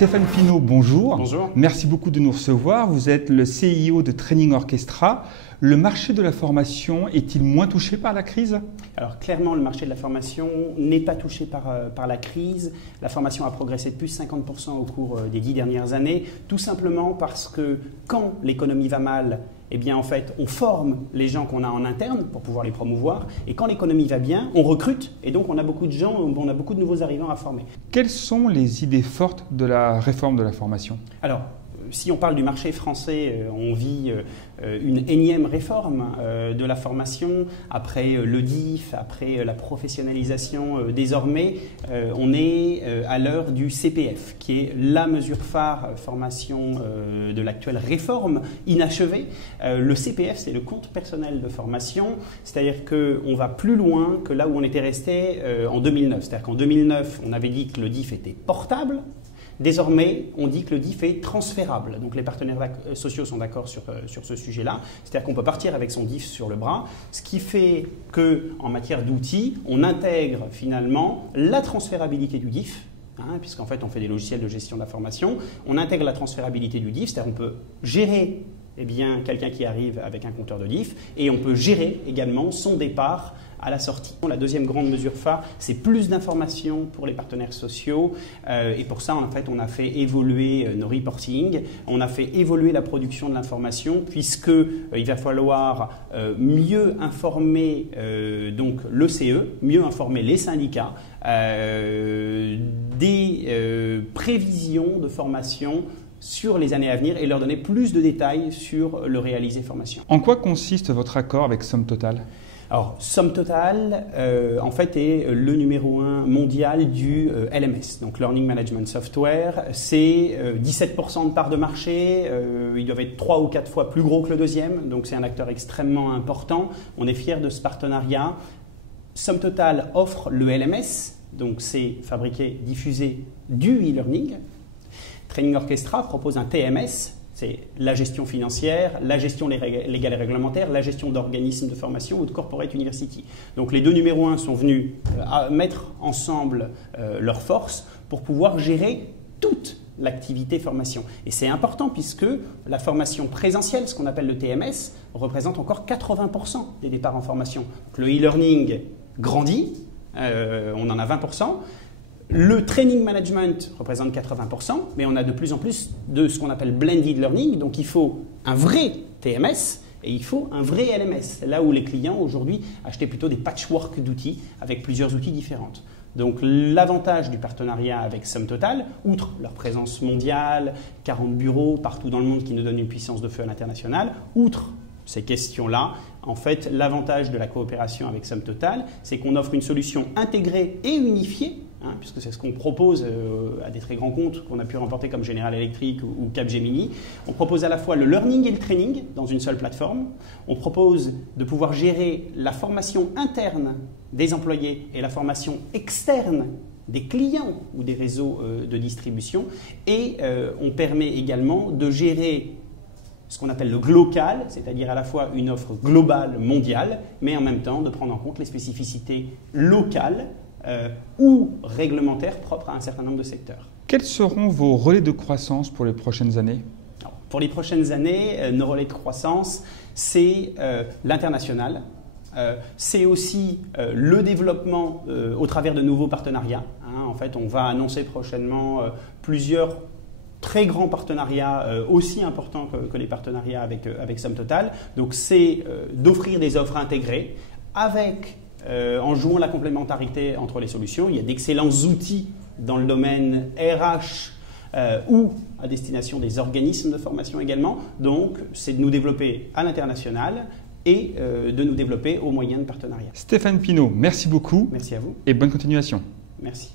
Stéphane Pinault, bonjour. Bonjour. Merci beaucoup de nous recevoir. Vous êtes le CIO de Training Orchestra. Le marché de la formation est-il moins touché par la crise? Alors clairement, le marché de la formation n'est pas touché par la crise. La formation a progressé de plus de 50% au cours des 10 dernières années, tout simplement parce que quand l'économie va mal, eh bien en fait, on forme les gens qu'on a en interne pour pouvoir les promouvoir. Et quand l'économie va bien, on recrute. Et donc, on a beaucoup de gens, on a beaucoup de nouveaux arrivants à former. Quelles sont les idées fortes de la réforme de la formation? Alors, si on parle du marché français, on vit une énième réforme de la formation. Après le DIF, après la professionnalisation, désormais, on est à l'heure du CPF, qui est la mesure phare formation de l'actuelle réforme inachevée. Le CPF, c'est le compte personnel de formation, c'est-à-dire qu'on va plus loin que là où on était resté en 2009. C'est-à-dire qu'en 2009, on avait dit que le DIF était portable. Désormais, on dit que le DIF est transférable. Donc les partenaires sociaux sont d'accord sur ce sujet-là. C'est-à-dire qu'on peut partir avec son DIF sur le bras, ce qui fait qu'en matière d'outils, on intègre finalement la transférabilité du DIF, puisqu'en fait on fait des logiciels de gestion de la formation. On intègre la transférabilité du DIF, c'est-à-dire qu'on peut gérer quelqu'un qui arrive avec un compteur de DIF et on peut gérer également son départ à la sortie. La deuxième grande mesure phare, c'est plus d'informations pour les partenaires sociaux et pour ça, en fait, on a fait évoluer nos reporting, on a fait évoluer la production de l'information puisque il va falloir mieux informer donc le CE, mieux informer les syndicats des prévisions de formation sur les années à venir et leur donner plus de détails sur le réalisé formation. En quoi consiste votre accord avec SumTotal ? Alors, SumTotal, en fait, est le numéro 1 mondial du LMS, donc Learning Management Software. C'est 17% de part de marché. Ils doivent être 3 ou 4 fois plus gros que le deuxième, donc c'est un acteur extrêmement important. On est fiers de ce partenariat. SumTotal offre le LMS, donc c'est fabriquer, diffuser du e-learning. Training Orchestra propose un TMS, c'est la gestion financière, la gestion légale et réglementaire, la gestion d'organismes de formation ou de corporate university. Donc les deux numéros 1 sont venus mettre ensemble leurs forces pour pouvoir gérer toute l'activité formation. Et c'est important puisque la formation présentielle, ce qu'on appelle le TMS, représente encore 80% des départs en formation. Donc le e-learning grandit, on en a 20%. Le training management représente 80%, mais on a de plus en plus de ce qu'on appelle blended learning. Donc il faut un vrai TMS et il faut un vrai LMS. Là où les clients aujourd'hui achetaient plutôt des patchwork d'outils avec plusieurs outils différents. Donc l'avantage du partenariat avec SumTotal, outre leur présence mondiale, 40 bureaux partout dans le monde qui nous donnent une puissance de feu à l'international, outre ces questions-là, en fait, l'avantage de la coopération avec SumTotal, c'est qu'on offre une solution intégrée et unifiée, puisque c'est ce qu'on propose à des très grands comptes qu'on a pu remporter comme General Electric ou Capgemini. On propose à la fois le learning et le training dans une seule plateforme. On propose de pouvoir gérer la formation interne des employés et la formation externe des clients ou des réseaux de distribution. Et on permet également de gérer ce qu'on appelle le glocal, c'est-à-dire à la fois une offre globale, mondiale, mais en même temps de prendre en compte les spécificités locales ou réglementaires propres à un certain nombre de secteurs. Quels seront vos relais de croissance pour les prochaines années ? Alors, pour les prochaines années, nos relais de croissance, c'est l'international. C'est aussi le développement au travers de nouveaux partenariats. En fait, on va annoncer prochainement plusieurs très grands partenariats, aussi importants que les partenariats avec SumTotal. Donc, c'est d'offrir des offres intégrées en jouant la complémentarité entre les solutions. Il y a d'excellents outils dans le domaine RH ou à destination des organismes de formation également. Donc, c'est de nous développer à l'international et de nous développer au moyen de partenariats. Stéphane Pinault, merci beaucoup. Merci à vous. Et bonne continuation. Merci.